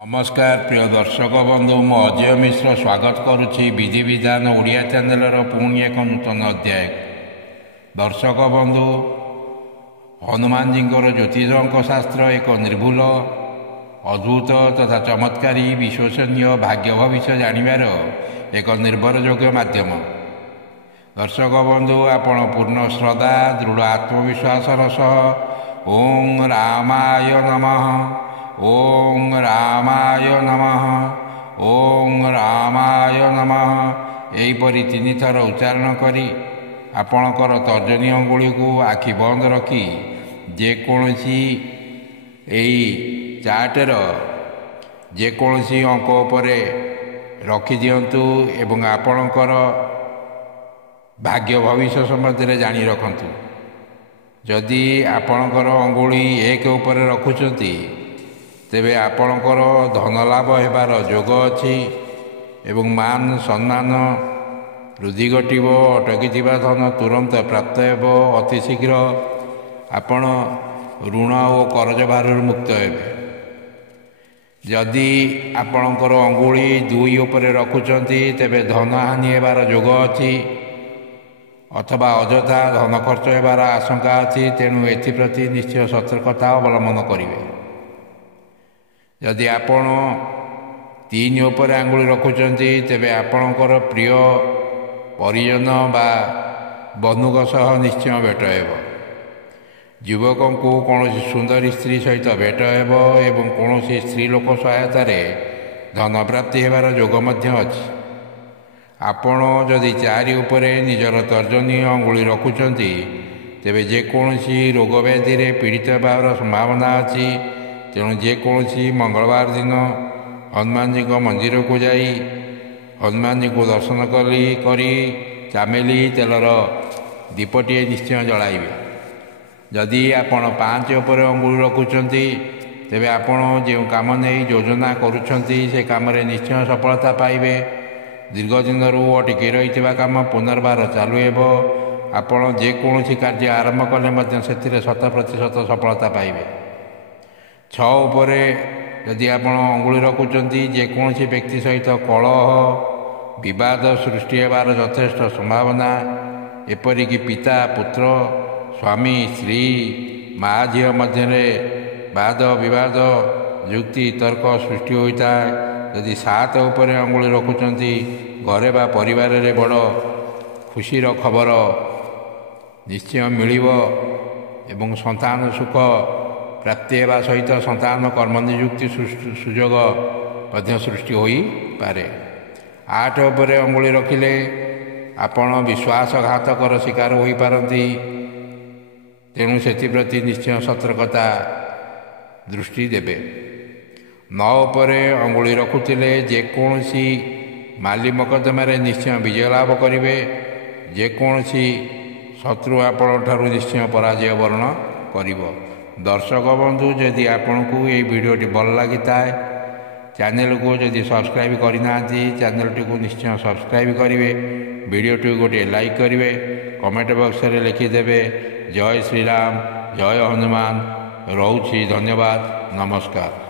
नमस्कार प्रिय दर्शक बंधु मु अजय मिश्र स्वागत करुच्ची विधि विधान ओडिया चैनल पुणी एक नूतन अध्याय। दर्शक बंधु हनुमान जी ज्योतिष शास्त्र एक निर्भुल अद्भुत तथा चमत्कारी विश्वसनीय भाग्य भविष्य जानिबार एक निर्भरयोग्य माध्यम। दर्शक बंधु आपण पूर्ण श्रद्धा दृढ़ आत्मविश्वासर सह ओं रामाय नमः ओं रामाय नमः ओं रामाय नमः एहीपरि 3 थर उच्चारण करी आपणकर तर्जनी अंगुली को आखि बंद रखी जेकोसी एही चार्टर जेकोसी अंक उपरे रखी दियंतु एवं आपणकर भाग्य भविष्य संबंध जानी रखंतु। जदि आपणकर अंगुली 1 उपरे रखुचंती तेबे आपणकर धन लाभ हेबार जोग अछि एवं मान सम्मान वृद्धि घटिब अटकी धन तुरंत प्राप्त हेब। अति शीघ्र आपण ऋण और करज भार मुक्त हेबे। जदि आपणकर अंगुली 2 उपरे रखुचंती तेबे धन हानि हेबार जोग अछि अथवा अଯଥା धन खर्च हेबार आशंका अछि। तेणु एथिप्रति निश्चय सतर्कता अवलंबन करिवे। जदि आपण 3 उपरे आंगुली रखुचंती तेबे आपणकर प्रिय परिजन बा बंधुक सह निश्चय भेट हेब। युवक को कौन सुंदरी स्त्री सहित भेट हेब एवं कौन स्त्री लोक सहायतार धन प्राप्ति हेबार जोग मध्य अछि। आपण जदि 4 उपरे निजर तर्जनी अंगुली रखुचंती तेबे जेकोसी रोग व्याधि रे पीड़ित हेबार संभावना अछि। तेणु जेकोसी मंगलवार दिन हनुमान जी मंदिर को जाई हनुमान जी को दर्शन करी चामेली तेलर दीपटे निश्चय जलाइबे। जदि आपण 5 उपरे अंगुली रखुचंती तेबे आपण जो काम नहीं योजना करुछंती से काम रे निश्चय सफलता पाइबे। दीर्घ दिन अटकी रही काम पुनर्बार चालू हेब। आपण जेकोसी कार्य आरंभ कले मध्य सेथिरे 100% सफलता पाइबे। 6 उपरे यदि आपण अंगुली रखुचंती जेकोसी व्यक्ति सहित कलह विवाद सृष्टि हेबार यथेष्ट संभावना एपरिक पिता पुत्र स्वामी स्त्री माँ झील मध्य वाद विवाद युक्ति तर्क सृष्टि होता है। यदि 7 उपरे अंगुली रखुचंती घरे बा परिवार रे बड़ खुशीर खबर निश्चय मिलिब एवं संतान सुख प्राप्ति हेबा सहित संतान कर्म नियुक्ति सुजोग मध्य सृष्टि होई पारे। 8 उपरे अंगुली रखिले आपण विश्वासघातकर शिकार होई पारती। तेणु सेप्रति निश्चय सतर्कता दृष्टि देबे। 9 उपरे अंगुली रखुतिले जेकोसी माली मकदमारे निश्चय विजय लाभ करिवे। जेकोसी शत्रु आपण ठारू निश्चय पराजय वर्ण करिवो। दर्शक बंधु जदि आपण को ये वीडियोटी भल लगी थाए चैनल को जदि सब्सक्राइब करना चैनल टी को निश्चय सब्सक्राइब करेंगे। वीडियोटी गोटे लाइक करेंगे। कमेंट बॉक्स में लिखिदेवे जय श्रीराम जय हनुमान। रोची धन्यवाद नमस्कार।